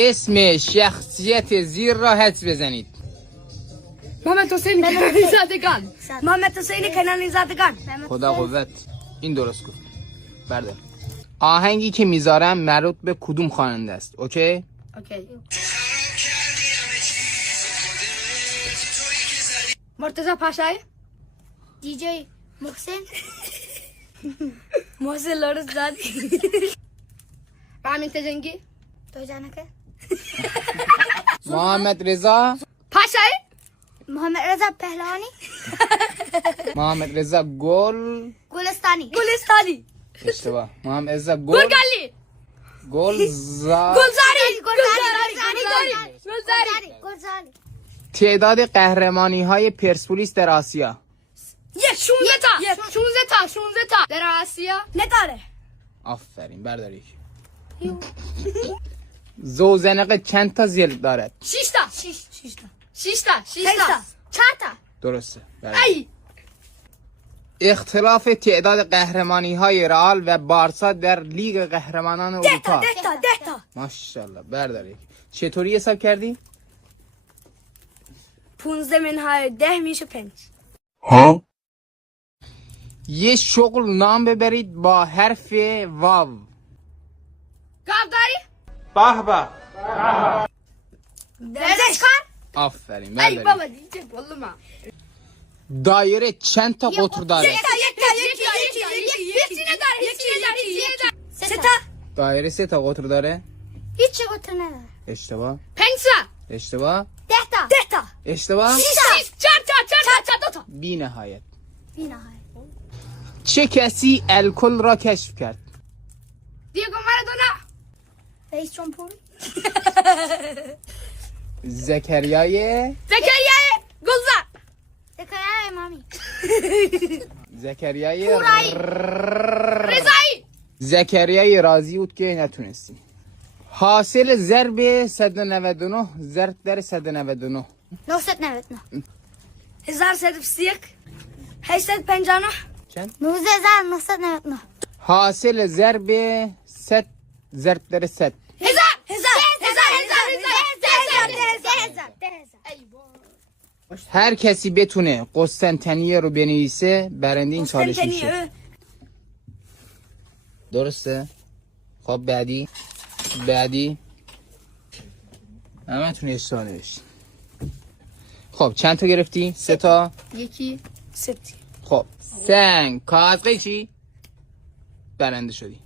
اسم شخصیت زیر را حدس بزنید. محمد حسین کنانی زادگان. محمد حسین کنانی زادگان. خدا قوت. این درست گفت. بردار. آهنگی که میذارم مربوط به کدوم خواننده است؟ اوکی؟ اوکی. مرتضی پاشای. دیجی محسن. محسن لورس زادی. رامین تجنگی. تو جانکه. محمد رضا. پاشای. محمد رضا پهلوانی. محمد رضا گلستانی. گلستانی. اشتباه. محمد رضا گلگلی. گلزاری. گلزاری. تعداد قهرمانی های پرسپولیس در آسیا. 16 تا در آسیا نداره. آفرین برداری. زوزنقه چند تا زل دارد؟ 6 تا 4 تا درسته. برداری. اختلاف تعداد قهرمانی های رئال و بارسا در لیگ قهرمانان اروپا. 10 تا ماشاءالله. برداری. چطوری حساب کردی؟ 15 منهای 10 میشه 5. ها؟ یه شغل نام ببرید با حرف واو. گاوداری. به به. ورزشکار. آفرین. ای برداری. بابا دیگه بولما. دایره چند تا قطر داره؟ یکی نداره. 3 تا. دایره 3 تا قطر داره؟ هیچی قطر نداره. اشتباه. 5 تا. اشتباه. 10 تا. اشتباه. 4 تا. بی نهایت. بی نهایت. چه کسی الکل را کشف کرد؟ دیگو مارادونا. رئیس جمهور. زکریای گلزار. زکریا امامی. زکریای رضایی. زکریای رازی بود که نتونستی. حاصل ضرب 199 ضرب در 199. 999. 1121 859 چند؟ 19999. حاصل ضرب 100 ضرب در 100. هزار. هر کسی بتونه قسطنطنیه رو بنویسه برنده این چالش میشه. درسته؟ خب بعدی همه تونه اشتباه نوشتین. خب چند تا گرفتی؟ 3 تا. یکی 3. خب سنگ کاغذ قیچی برنده شدی.